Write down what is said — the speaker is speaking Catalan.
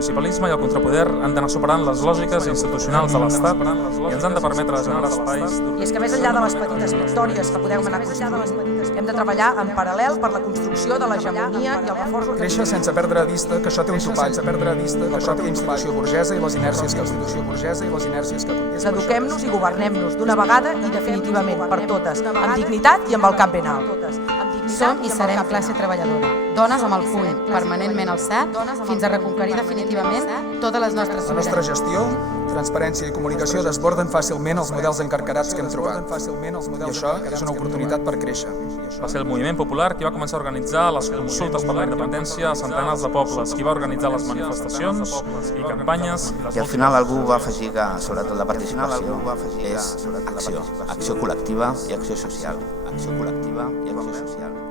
municipalisme i el contrapoder han d'anar superant les lògiques institucionals de l'Estat i ens han de permetre generar espais... I és que més enllà de les petites victòries que podem anar construint, hem de treballar en paral·lel per la construcció de l'hegemonia i el reforç... Créixer sense perdre de vista que això té un topall, sense perdre de vista que això té institució burgesa i les inèrcies que Eduquem-nos i governem-nos d'una vegada i definitivament per totes, amb dignitat i amb el cap ben alt. Som i serem classe treballadora, dones amb el puny permanentment alçat fins a reconquerir definitivament totes les nostres La nostra gestió, transparència i comunicació desborden fàcilment els models encarcarats que hem trobat. I això és una oportunitat per créixer. Va ser el moviment popular qui va començar a organitzar les consultes per la independència a centenars de pobles, qui va organitzar les manifestacions i campanyes... I al final algú va afegir que, sobretot la participació, és acció col·lectiva i acció social. Acció col·lectiva i acció social.